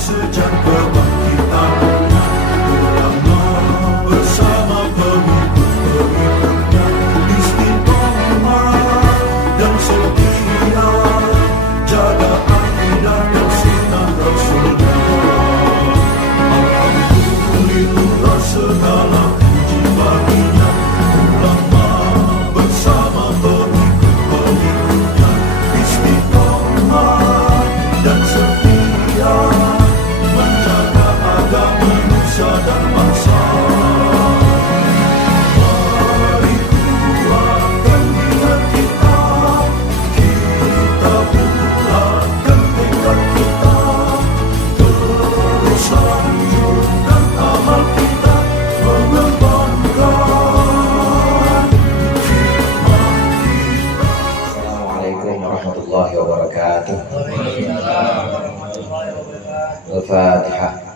sejak kebangkitan ulama bersama pengikut-pengikutnya istiqomah dan setia jaga akidah dan sunnah Rasulullah. Alhamdulillah segala puji baginya ulama bersama pengikut-pengikutnya istiqomah dan setia menjaga agama nusa dan bangsa. Mari kuatkan niat kita, kita bulatkan tekad kita, terus lanjutkan amal kita, mengembangkan hikmah kita. Assalamualaikum warahmatullahi wabarakatuh. Al-Fatihah.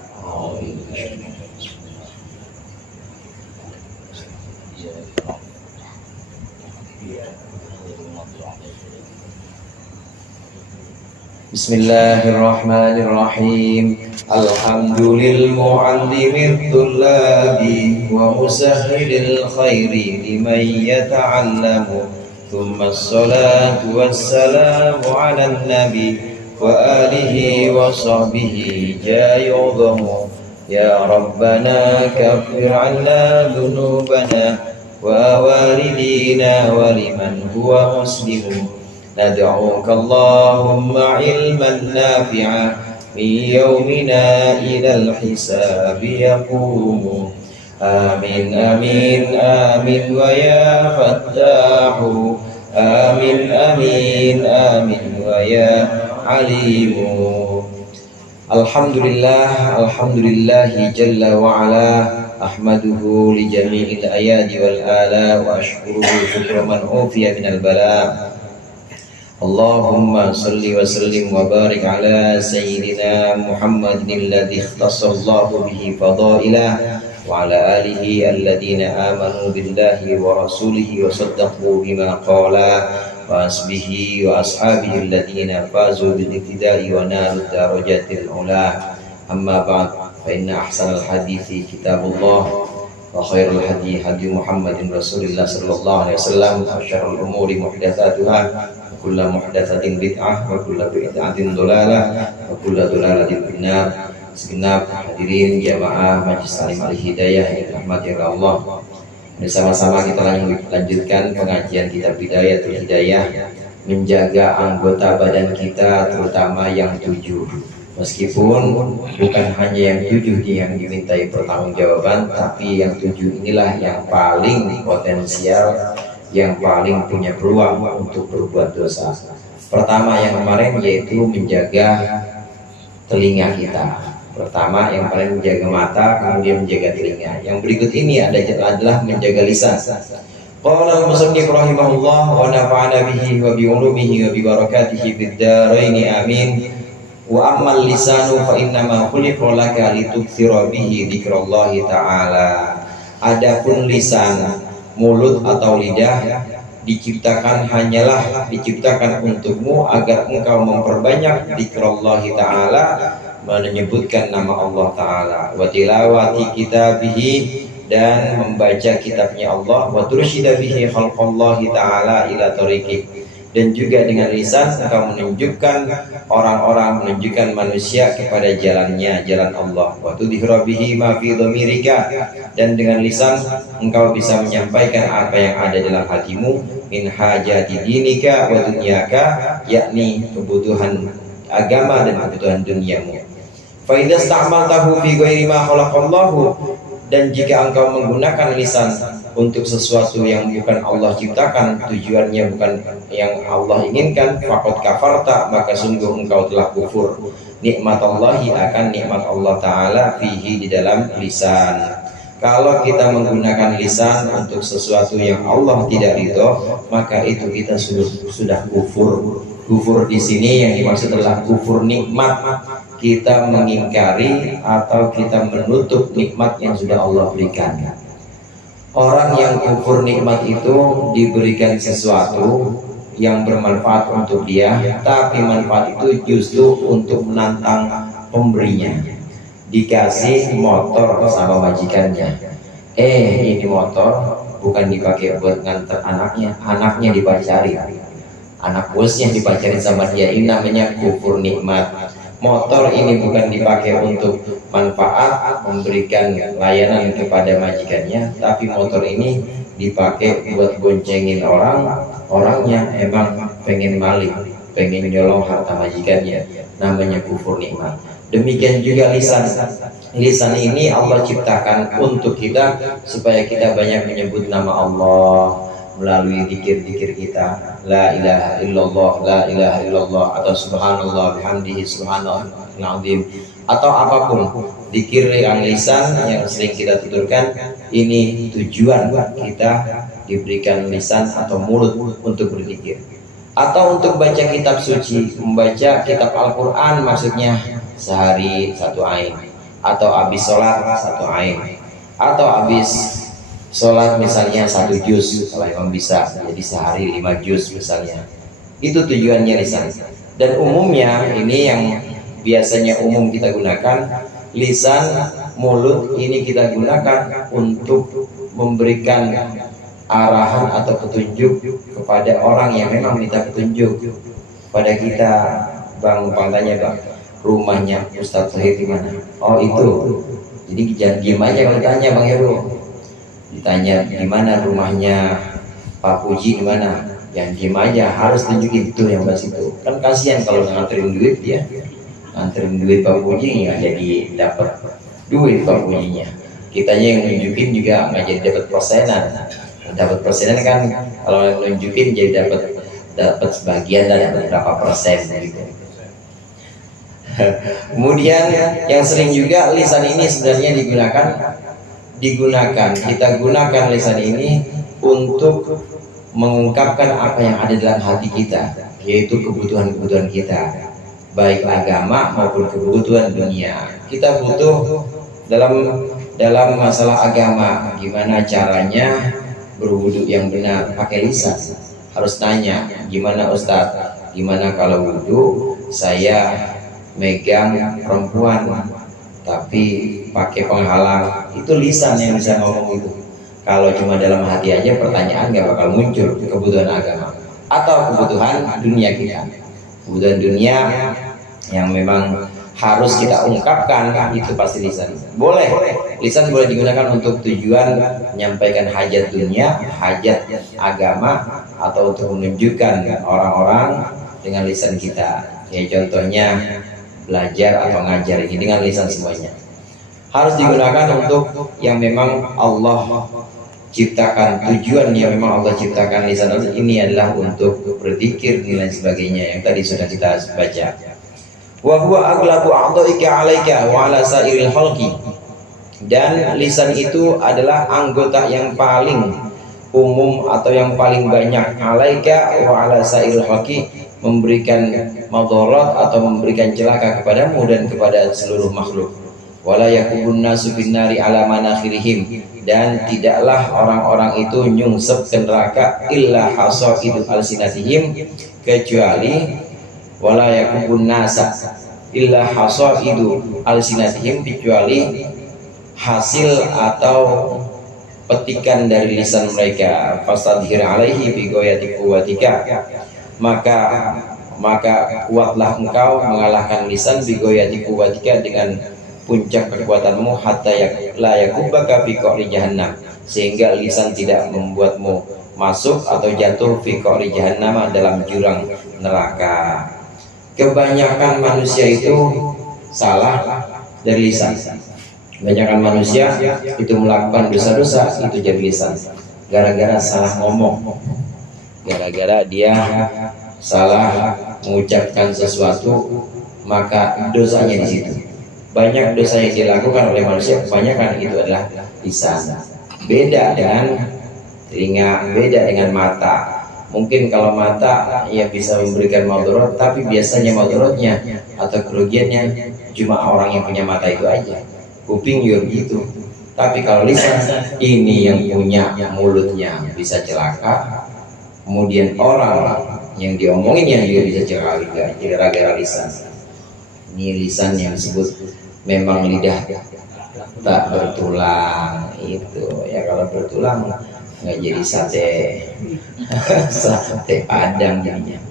Bismillahirrahmanirrahim. Alhamdulillahil tullabi wa musahhilil khairi liman yata'allamu. Thumma as-salatu wassalamu 'alan nabi wa alihi wa sahbihi jayudhamu. Ya Rabbana kaffir 'anna dhunubana wa walidina wa liman huwa muslimun. Nad'uka Allahumma ilman nafi'a min yawmina ilal hisabi yaqumu. Amin amin amin wa ya fattahu. Amin amin amin wa ya alimu. Alhamdulillah, alhamdulillahi jalla wa ala. Ahmaduhu li jami'il ayadi wal ala wa ashkuruhu syukra man ufiya minal bala. Allahumma salli wa sallim wa barik ala sayyidina Muhammadin alladhi ikhtassallahu bihi fadailah wa ala alihi alladhina amanu billahi wa rasulihi wa saddaqu bima qala wa asbihi wa ashabihi alladhina fazu bil iktidai wa nalu darajatil ula. Amma ba'd, fa inna ahsanal hadithi kitabullah wa khairul hadi hadi Muhammadin Rasulillah sallallahu alaihi wasallam wa syarrul umuri muhdatsatuha wa kullu muhdatsatin bid'ah wa kullu bid'atin dhalalah wa kullu dhalalatin finnar. Segenap hadirin jamaah Majelis Ta'lim Al-Hidayah yang dirahmati oleh Allah, bersama-sama kita lanjutkan pengajian kitab Bidayatul Hidayah, menjaga anggota badan kita terutama yang 7. Meskipun bukan hanya yang 7 yang dimintai pertanggungjawaban, tapi yang 7 inilah yang paling potensial, yang paling punya peluang untuk berbuat dosa. Pertama yang kemarin yaitu menjaga telinga kita. Pertama yang paling menjaga mata, kemudian menjaga telinga. Yang berikut ini adalah menjaga lisan. Qala al-musannif rahimahullah wa nafa'ana bihi wa bi ulumihi wa bi barakatihi fid dharain amin. Wa ammal lisanu fa innama khuliqa laka litukthira bihi dzikrallahi ta'ala. Adapun lisan, mulut atau lidah diciptakan untukmu agar engkau memperbanyak dzikrallahi ta'ala, menyebutkan nama Allah Ta'ala, wa tilawati kitabihi, dan membaca kitabnya Allah, wa tursyida bihi khalqallahi ta'ala ila tariqih, dan juga dengan lisan engkau menunjukkan orang-orang, menunjukkan manusia kepada jalannya, jalan Allah, wa tudhira bihi ma fi dhamirika, dan dengan lisan engkau bisa menyampaikan apa yang ada dalam hatimu, min hajati dinika wa dunyaka, yakni kebutuhan agama dan kebutuhan duniamu. Fa idza sta'maltahu fi ghairi ma khalaqallahu, dan jika engkau menggunakan lisan untuk sesuatu yang bukan Allah ciptakan, tujuannya bukan yang Allah inginkan, faqad kafarta, maka sungguh engkau telah kufur nikmatallahi, akan nikmat Allah Ta'ala, fihi, di dalam lisan. Kalau kita menggunakan lisan untuk sesuatu yang Allah tidak ridho, maka itu kita sudah kufur. Kufur di sini yang dimaksud adalah kufur nikmat. Kita mengingkari atau kita menutup nikmat yang sudah Allah berikan. Orang yang kufur nikmat itu diberikan sesuatu yang bermanfaat untuk dia, tapi manfaat itu justru untuk menantang pemberinya. Dikasih motor sama majikannya. Ini motor bukan dipakai buat nganter anaknya dipacari, anak bosnya dipacarin sama dia. Ini namanya kufur nikmat. Motor ini bukan dipakai untuk manfaat memberikan layanan kepada majikannya, tapi motor ini dipakai buat boncengin orangnya emang pengen maling, pengen nyolong harta majikannya. Namanya kufur nikmat. Demikian juga lisan. Lisan ini Allah ciptakan untuk kita supaya kita banyak menyebut nama Allah melalui zikir-zikir kita, la ilaha illallah, la ilaha illallah, atau subhanallah bihamdihi subhanallahil azim, atau apapun zikir yang lisan yang sering kita tuturkan. Ini tujuan kita diberikan lisan atau mulut untuk berzikir, atau untuk baca kitab suci, membaca kitab Al-Quran maksudnya sehari 1 ain, atau habis sholat 1 ain, atau habis sholat misalnya 1 juz kalau memang bisa, jadi sehari 5 juz misalnya. Itu tujuannya lisan. Dan umumnya ini yang biasanya umum kita gunakan, lisan, mulut ini kita gunakan untuk memberikan arahan atau petunjuk kepada orang yang memang minta petunjuk pada kita. Bang, tanya bang, rumahnya Ustadz Sohib di mana? Oh itu. Jadi jangan diam aja kalau ditanya bang Heru. Ditanya di mana rumahnya Pak Puji di mana? Jangan diam aja, harus tunjukin itu yang bahas itu. Kan kasihan kalau nganterin duit ya. Nganterin duit Pak Puji nggak jadi dapat duit Pak Pujinya. Kitanya yang nunjukin juga nggak jadi dapat persenan. Dapat persenan kan kalau nunjukin jadi dapat sebagian dan dapat berapa persen gitu. Kemudian yang sering juga lisan ini sebenarnya digunakan kita gunakan lisan ini untuk mengungkapkan apa yang ada dalam hati kita, yaitu kebutuhan-kebutuhan kita, baik agama maupun kebutuhan dunia. Kita butuh dalam masalah agama, gimana caranya berwudu yang benar, pakai lisan. Harus tanya, gimana Ustadz, gimana kalau wudu saya megang perempuan tapi pakai penghalang? Itu lisan yang bisa ngomong itu. Kalau cuma dalam hati aja pertanyaan nggak bakal muncul kebutuhan agama atau kebutuhan dunia kita. Kebutuhan dunia yang memang harus kita ungkapkan, itu pasti lisan. Boleh, lisan boleh digunakan untuk tujuan menyampaikan hajat dunia, hajat agama, atau untuk menunjukkan orang-orang dengan lisan kita. Ya contohnya belajar atau ngajar ini dengan lisan semuanya. Harus digunakan untuk yang memang Allah ciptakan, tujuan yang memang Allah ciptakan. Lisan ini adalah untuk berzikir dan lain sebagainya yang tadi sudah kita baca. Wa huwa aghlabu a'dha'ika 'alaika wa 'ala sa'iril khalqi. Dan lisan itu adalah anggota yang paling umum atau yang paling banyak, 'alaika wa 'ala sa'iril khalqi, memberikan madarat atau memberikan celaka kepadamu dan kepada seluruh makhluk. Wala yakubun nasu binnari 'ala manakhirihim, dan tidaklah orang-orang itu nyungsep ke neraka illa hasaidu alsinatihim, kecuali wala yakubun nasa illa hasaidu alsinatihim, kecuali hasil atau petikan dari lisan mereka. Fastadhir alaihi bi ghayati quwwatika, maka kuatlah engkau mengalahkan lisan bi ghayati quwwatika, dengan puncak kekuatanmu, hatta la yakubaka fi qa'ri jahannam, sehingga lisan tidak membuatmu masuk atau jatuh fi qa'ri jahannam, dalam jurang neraka. Kebanyakan manusia itu salah dari lisan. Kebanyakan manusia itu melakukan dosa-dosa itu dari lisan, gara-gara salah ngomong, gara-gara dia salah mengucapkan sesuatu, maka dosanya di situ. Banyak dosa yang dilakukan oleh manusia, kebanyakan itu adalah lisan. Beda dengan telinga, beda dengan mata. Mungkin kalau mata ya bisa memberikan madarat, tapi biasanya madaratnya atau kerugiannya cuma orang yang punya mata itu aja. Kuping juga gitu. Tapi kalau lisan, ini yang punya mulutnya bisa celaka, kemudian orang yang diomongin yang juga bisa celaka gara-gara lisan. Ini lisan yang disebut memang lidah tak bertulang itu ya, kalau bertulang nggak jadi sate sate padang jadinya.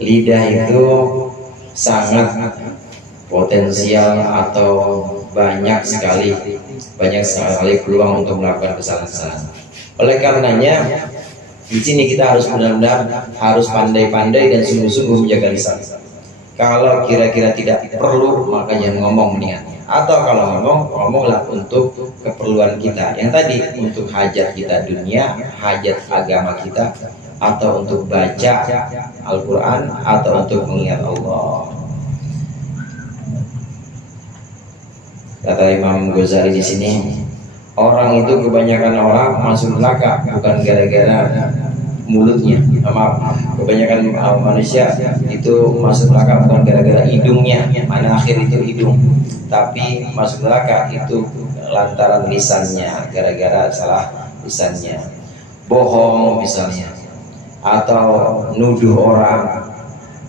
Lidah itu sangat potensial atau banyak sekali peluang untuk melakukan kesalahan. Oleh karenanya di sini kita harus benar-benar harus pandai-pandai dan sungguh-sungguh menjaga lisan. Kalau kira-kira tidak perlu maka jangan ngomong mendingan. Atau kalau ngomonglah untuk keperluan kita. Yang tadi untuk hajat kita dunia, hajat agama kita, atau untuk baca Al-Quran, atau untuk mengingat Allah. Kata Imam Ghazali di sini, orang itu kebanyakan orang masuk neraka bukan gara-gara mulutnya, kebanyakan manusia itu masuk neraka bukan gara-gara hidungnya, mana akhir itu hidung, tapi masuk neraka itu lantaran lisannya, gara-gara salah lisannya, bohong misalnya, atau nuduh orang,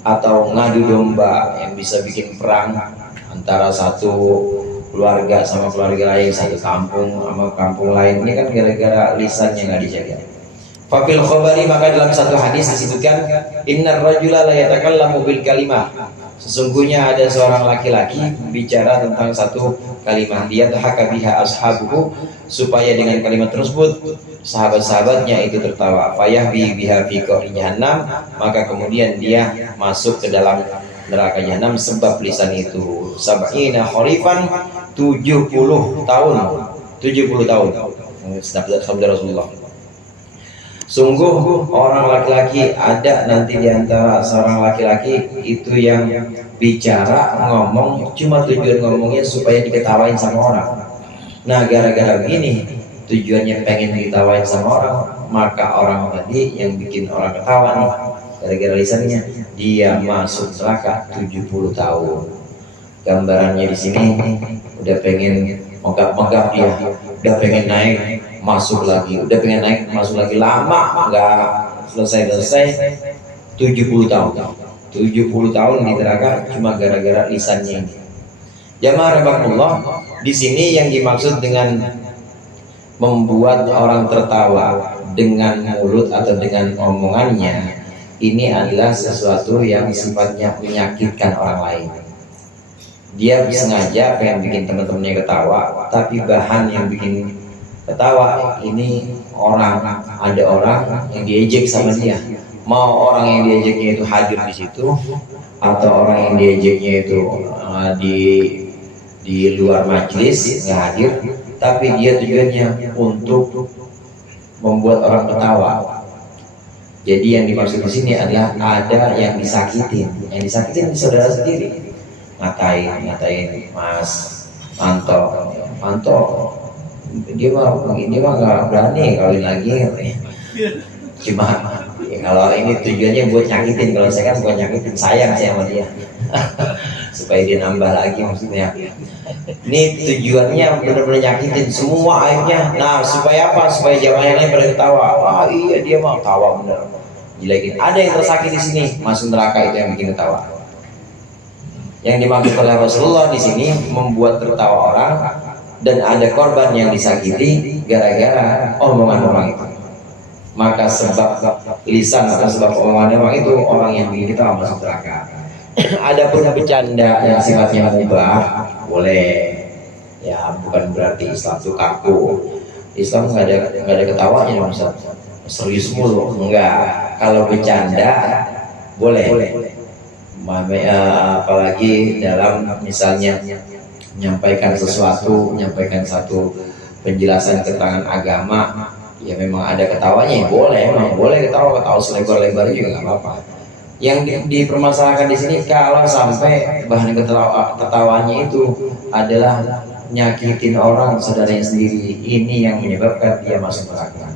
atau ngadu domba yang bisa bikin perang antara satu keluarga sama keluarga lain, satu kampung sama kampung lain. Ini kan gara-gara lisannya nggak dijaga. Fafil khobari, maka dalam satu hadis disebutkan, innar rajula la yatakallamu bil kalimah. Sesungguhnya ada seorang laki-laki bicara tentang satu kalimat, dia tahaka biha ashabuhu, supaya dengan kalimat tersebut sahabat-sahabatnya itu tertawa. Fayahbi biha fi qari jahannam, maka kemudian dia masuk ke dalam neraka jahanam sebab lisan itu. Sab'ina kharifan, 70 tahun. Sabda Rasulullah. Sungguh orang laki-laki ada nanti diantara seorang laki-laki itu yang bicara ngomong cuma tujuan ngomongnya supaya diketawain sama orang. Nah gara-gara begini tujuannya pengen diketawain sama orang, maka orang tadi yang bikin orang ketawa nih gara-gara lisannya, dia masuk neraka 70 tahun. Gambarannya di sini udah pengen megap-megap dia, udah pengen naik masuk lagi, udah pengen naik masuk lagi, lama nggak selesai 70 tahun 70 tahun di neraka cuma gara-gara lisannya ini. Jamaah rahimakumullah, di sini yang dimaksud dengan membuat orang tertawa dengan mulut atau dengan omongannya ini adalah sesuatu yang sifatnya menyakitkan orang lain. Dia sengaja pengen bikin teman-temannya ketawa, tapi bahan yang bikin ketawa ini ada orang yang diejek sama dia. Mau orang yang diejeknya itu hadir di situ, atau orang yang diejeknya itu di luar majelis nggak hadir, tapi dia tujuannya untuk membuat orang ketawa. Jadi yang dimaksud di sini adalah ada yang disakitin saudara sendiri, ngatain Mas Manto, dia mah nggak berani kawin lagi. Cuma ya, kalau ini tujuannya buat nyakitin, kalau saya kan buat nyakitin, sayang saya sama dia supaya dia nambah lagi maksudnya. Ini tujuannya benar-benar nyakitin semua aibnya. Nah supaya apa? Supaya jamaah yang lain pada ketawa. Wah iya dia mah tawa bener, jelekin. Ada yang tersakiti di sini, masuk neraka, itu yang bikin ketawa. Yang dimaksud oleh Rasulullah di sini membuat tertawa orang, dan ada korban yang disakiti gara-gara omongan orang itu. Maka sebab lisan atau sebab omongan orang itu, orang yang bikin kita masuk neraka. Adapun bercanda yang sifatnya mubah boleh, ya bukan berarti Islam itu kaku. Islam nggak ada ketawanya, Ustaz. Serius mulu, enggak. Kalau bercanda boleh. Apalagi dalam misalnya menyampaikan satu penjelasan keterangan agama, ya memang ada ketawanya, memang boleh ketawa selebar-lebar juga nggak apa-apa. Yang dipermasalahkan di sini kalau sampai bahan ketawanya itu adalah nyakitin orang saudaranya sendiri, ini yang menyebabkan dia masuk neraka.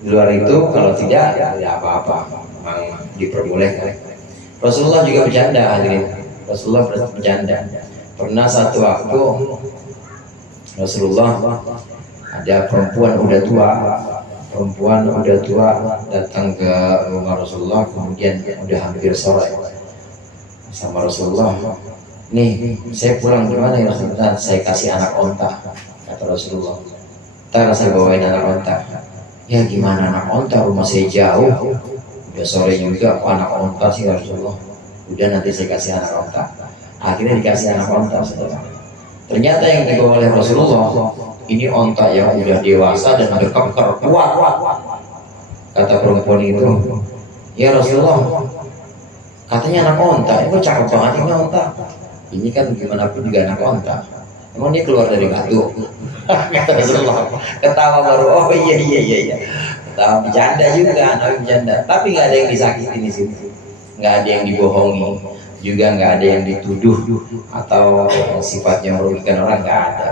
Di luar itu kalau tidak ya apa-apa, memang diperbolehkan. Rasulullah juga bercanda, hadirin. Rasulullah bercanda. Pernah satu waktu Rasulullah ada perempuan udah tua datang ke rumah Rasulullah, kemudian udah hampir sore. sama Rasulullah, nih saya pulang gimana ya Rasulullah? Saya kasih anak onta, kata Rasulullah. Ntar saya bawain anak onta. Ya gimana anak onta, rumah saya jauh, udah sore juga, kok anak onta sih Rasulullah? Udah nanti saya kasih anak onta. Akhirnya dikasih anak onta. Ternyata yang dibawa oleh Rasulullah ini onta yang udah dewasa dan udah keker kuat. Kata perempuan itu, ya Rasulullah, katanya anak onta, ini kok cakep banget ini onta. Ini kan gimana pun juga anak onta. Emang dia keluar dari batu? Kata Rasulullah, ketawa baru, oh iya. Ketawa bercanda juga, anak bercanda. Tapi nggak ada yang disakiti di sini, nggak ada yang dibohongi, juga nggak ada yang dituduh atau sifatnya merugikan orang, nggak ada.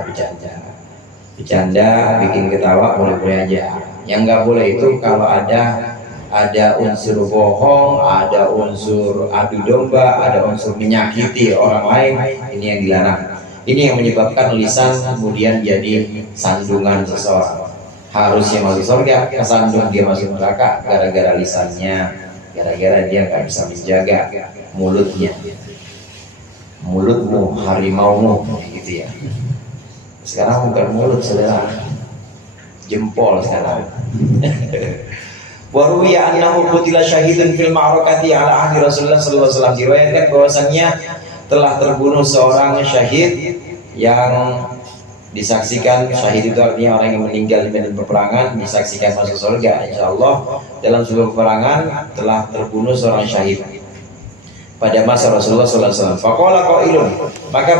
Bercanda, bikin ketawa boleh-boleh aja. Yang nggak boleh itu kalau ada unsur bohong, ada unsur adu domba, ada unsur menyakiti orang lain, ini yang dilarang. Ini yang menyebabkan lisan kemudian jadi sandungan seseorang. Harusnya masuk surga, kesandung dia masuk neraka gara-gara lisannya, gara-gara dia nggak bisa menjaga mulutnya. Mulutmu harimaumu, gitu ya. Sekarang bukan mulut, saudara, jempol sekarang. Wa ruwiya annahu qutila syahidun fil ma'rakati ala ahli Rasulullah sallallahu alaihi wasallam. Diriwayatkan bahwasannya telah terbunuh seorang syahid yang disaksikan, syahid itu artinya orang yang meninggal di medan peperangan, disaksikan masuk surga insyaallah. Dalam sebuah peperangan telah terbunuh seorang syahid pada masa Rasulullah sallallahu alaihi wasallam. Faqala qailun, maka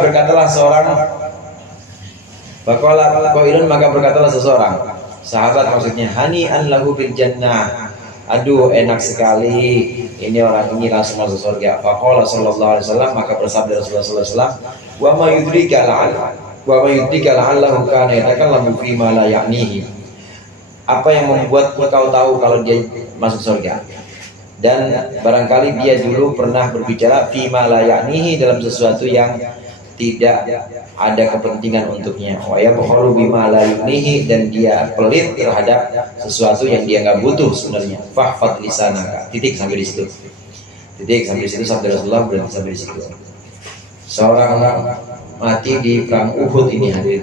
berkatalah seseorang sahabat, maksudnya, hani an lahu bil jannah, aduh enak sekali ini orang ini langsung masuk surga. Faqala sallallahu alaihi wasallam, maka bersabda Rasulullah sallallahu alaihi wasallam, wa ma yudrika la'allahu kana yatakallamu fi ma la ya'nihi. Apa yang membuat engkau tahu kalau dia masuk surga? Dan barangkali dia dulu pernah berbicara fi ma la ya'nihi, dalam sesuatu yang tidak ada kepentingan untuknya. Wa yabkhalu bima la yunihi, dan dia pelit terhadap sesuatu yang dia nggak butuh sebenarnya. Fahfad lisanaka. Titik sampai di situ. Sabda Rasulullah berarti sampai di situ. Seorang mati di perang Uhud ini, hadir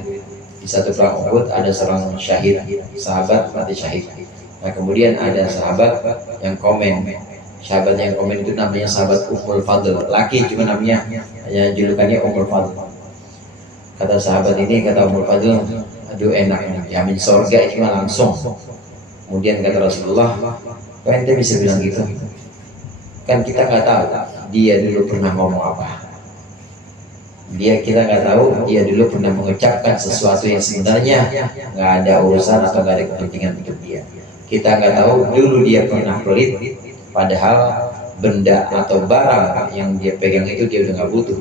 di satu perang Uhud ada seorang syahid, sahabat mati syahid. Nah kemudian ada sahabat yang komen. Sahabat yang komen itu namanya sahabat Ummul Fadl, laki cuma namanya hanya julukannya Ummul Fadl. Kata sahabat ini, kata Ummul Fadl, aduh enak nih, jamin surga itu mah langsung. Kemudian kata Rasulullah, kok ente bisa bilang gitu? Kan kita nggak tahu dia dulu pernah ngomong apa. Kita nggak tahu dia dulu pernah mengucapkan sesuatu yang sebenarnya nggak ada urusan atau nggak ada kepentingan untuk dia. Kita nggak tahu dulu dia pernah pelit, padahal benda atau barang yang dia pegang itu dia udah nggak butuh.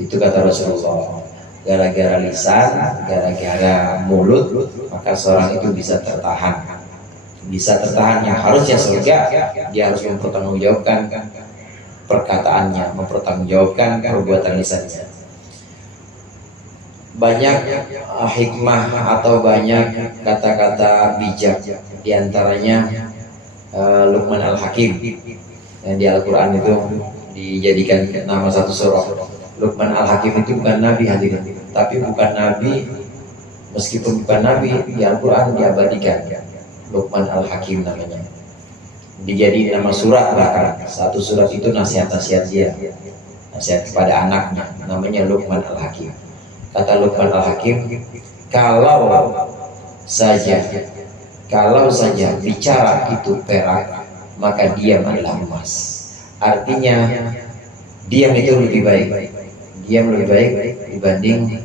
Itu kata Rasulullah. Gara-gara lisan, gara-gara mulut, maka seorang itu bisa tertahan. Yang harusnya surga, dia harus mempertanggungjawabkan perkataannya, mempertanggungjawabkan perbuatan lisannya. Banyak hikmah atau banyak kata-kata bijak, diantaranya Luqman Al-Hakim yang di Al-Quran itu dijadikan nama satu surah. Luqman Al-Hakim itu bukan nabi, hadirin, tapi bukan nabi, meskipun bukan nabi, di Al-Quran diabadikan Luqman Al-Hakim namanya, dijadikan nama surat. Bahkan satu surat itu nasihat-nasihat dia, nasihat kepada anaknya, namanya Luqman Al-Hakim. Kata Luqman Al-Hakim, kalau saja bicara itu perak, maka diam adalah emas. Artinya diam itu lebih baik. Diam lebih baik dibanding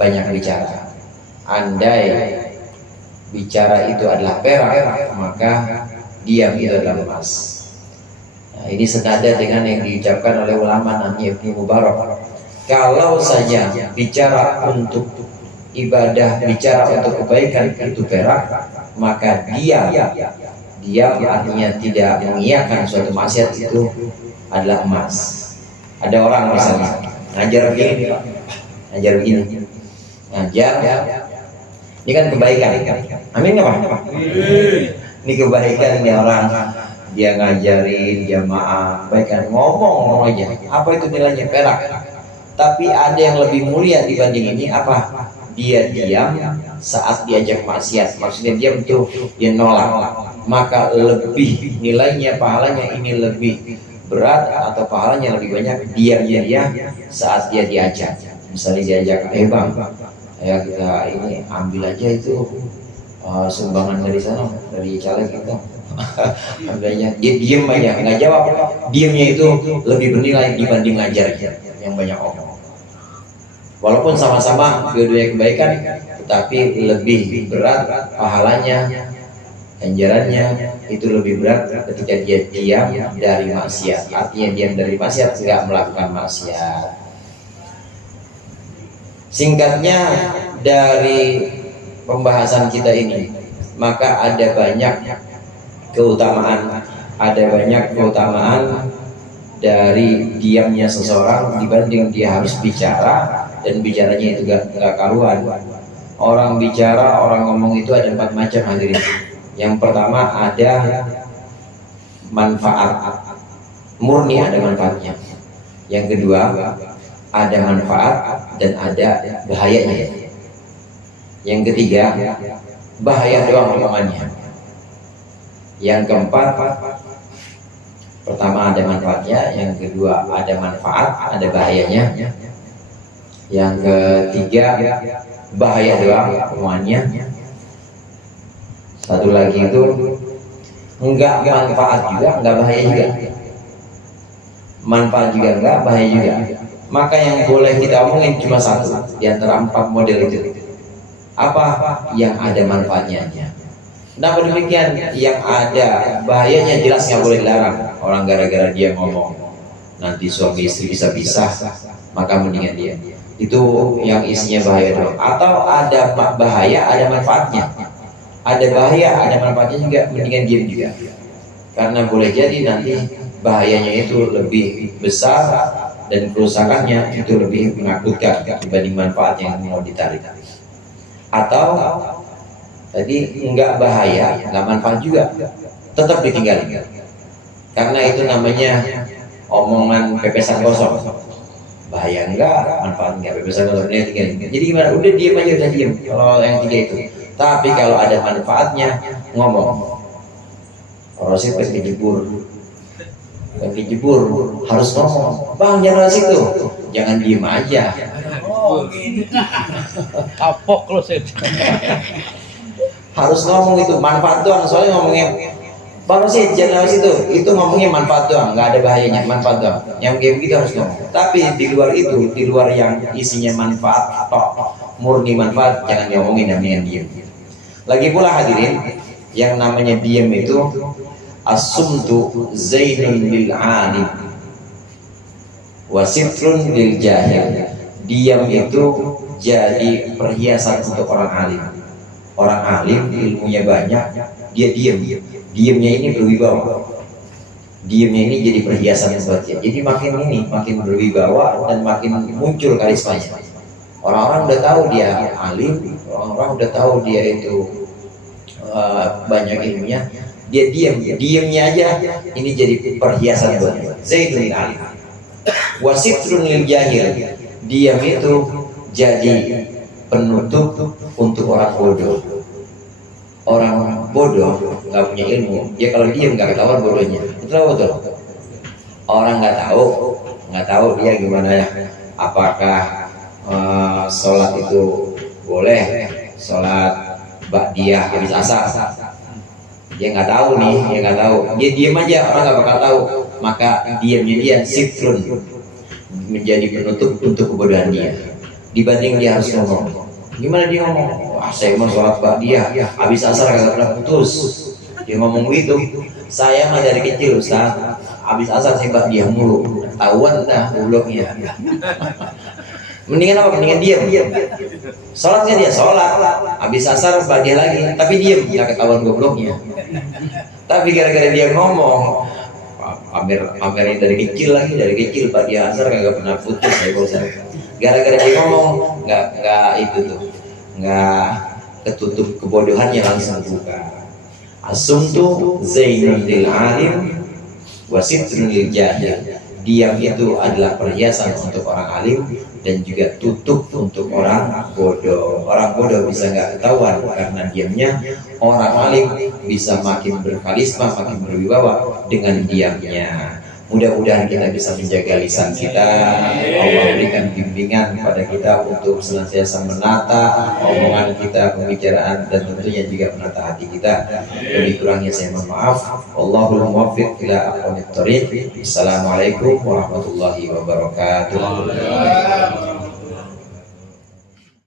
banyak bicara. Andai bicara itu adalah perak, maka diam itu adalah emas. Nah, ini senada dengan yang diucapkan oleh ulama namanya Ibnu Mubarak. Kalau saja bicara untuk ibadah, bicara untuk kebaikan itu perak, maka diam artinya tidak mengiyakan suatu maksiat itu adalah emas. Ada orang misalnya ngajar begini, ini kan kebaikan. Amin nggak Pak? Ini kebaikan, ini orang dia ngajarin jamaah kebaikan, ngomong aja, apa itu nilainya? Perak. Tapi ada yang lebih mulia dibanding ini, apa? Dia diam saat diajak maksiat, maksudnya diam tuh dia nolak, maka lebih nilainya, pahalanya ini lebih berat atau pahalanya lebih banyak diamnya dia saat dia diajak. Misalnya diajak, bang, ya kita ini ambil aja itu sumbangan dari sana, dari caleg kita. Ambil aja, dia diem aja, nggak jawab. Diemnya itu lebih bernilai dibanding ngajar yang banyak omong. Walaupun sama-sama dua-duanya kebaikan, tetapi lebih berat pahalanya, ganjarannya itu lebih berat ketika dia diam dari maksiat. Artinya diam dari maksiat, tidak melakukan maksiat. Singkatnya dari pembahasan kita ini, maka ada banyak keutamaan dari diamnya seseorang dibanding dia harus bicara, dan bicaranya itu gak karuan. Orang bicara, orang ngomong itu ada 4 macam hadirin. Yang pertama ada manfaat, murni ada manfaatnya. Yang kedua ada manfaat dan ada bahayanya. Yang ketiga bahaya doang omongannya. Yang keempat, pertama ada manfaatnya, yang kedua ada manfaat, ada bahayanya. Yang ketiga bahaya doang omongannya. Satu lagi itu enggak manfaat juga, enggak bahaya juga. Manfaat juga enggak, bahaya juga. Maka yang boleh kita omongin cuma satu di antara 4 model itu. Apa? Yang ada manfaatnya aja. Kenapa demikian? Yang ada bahayanya jelas nggak boleh dilarang. Orang gara-gara dia ngomong nanti suami istri bisa pisah, maka mendingan dia. Itu yang isinya bahaya dong. Atau ada bahaya, ada manfaatnya. Ada bahaya, ada manfaatnya juga, mendingan diam juga. Karena boleh jadi nanti bahayanya itu lebih besar dan kerusakannya itu lebih menakutkan dibanding manfaat yang mau ditarik. Atau tadi enggak bahaya, enggak manfaat juga, tetap ditinggalin. Karena itu namanya omongan pepesan kosong. Bahaya enggak, manfaat enggak, pepesan kosong, dia tinggalin. Jadi gimana? Udah diam aja, udah diam. Kalau yang 3 itu. Tapi kalau ada manfaatnya, ngomong. Rosid pas dijebur, harus ngomong. Bang, jangan situ, jangan diem aja. Kapok lo sih. Harus ngomong itu manfaat doang, soalnya ngomongnya Bang Rosid jangan situ, itu ngomongnya manfaat doang, nggak ada bahayanya, manfaat doang. Yang kayak begitu harus ngomong. Tapi di luar itu, di luar yang isinya manfaat, murni manfaat, jangan diomongin, dengan diem. Lagi pula hadirin, yang namanya diem itu as-sumtu zainun lil alim wa sitrun lil jahil. Diam itu jadi perhiasan untuk orang alim. Orang alim ilmunya banyak, dia diam. Diamnya ini berwibawa. Diamnya ini jadi perhiasan buat dia. Jadi makin berwibawa dan makin muncul karismanya. Orang-orang udah tahu dia alim, orang-orang udah tahu dia itu banyak ilmunya. Dia diamnya aja ini jadi perhiasan buat dia. Zaidul alim. Wasitrun lil jahil. Diam itu jadi penutup untuk orang bodoh. Orang bodoh nggak punya ilmu, dia kalau diam nggak ketahuan bodohnya. Betul. Orang nggak tahu dia gimana ya. Apakah sholat itu boleh, sholat ba'diyah habis asar? Dia nggak tahu nih, dia diam aja, orang nggak bakal tahu. Maka diamnya dia sitrun, menjadi penutup untuk kebodohan dia. Dibanding dia harus ngomong. Gimana dia ngomong? Wah, saya mau sholat ba'diyah habis asar kagak pernah putus. Dia ngomong begitu. Saya mah dari kecil Ustaz, habis asar saya ba'diyah mulu. Tahuan dah gobloknya. Mendingan apa? Mendingan diam. Sholatnya dia sholat, habis asar ba'diyah lagi, tapi diam, nggak ketahuan gobloknya. Tapi gara-gara dia ngomong, pamernya dari kecil ba'diyah asar kagak pernah putus saya bosan. Gara-gara dia ngomong, nggak itu tuh, nggak ketutup kebodohannya langsung buka. As-sumtu zainun lil alim wa sitrun lil jahil. Diam itu adalah perhiasan untuk orang alim dan juga tutup untuk orang bodoh. Orang bodoh bisa nggak ketahuan karena diamnya. Orang alim bisa makin berkarisma, makin berwibawa dengan diamnya. Mudah-mudahan kita bisa menjaga lisan kita. Allah berikan bimbingan kepada kita untuk senantiasa menata omongan kita, pembicaraan, dan tentunya juga menata hati kita. Lebih kurangnya saya mohon maaf. Allahul muwaffiq ila aqwamit thoriq. Assalamualaikum warahmatullahi wabarakatuh.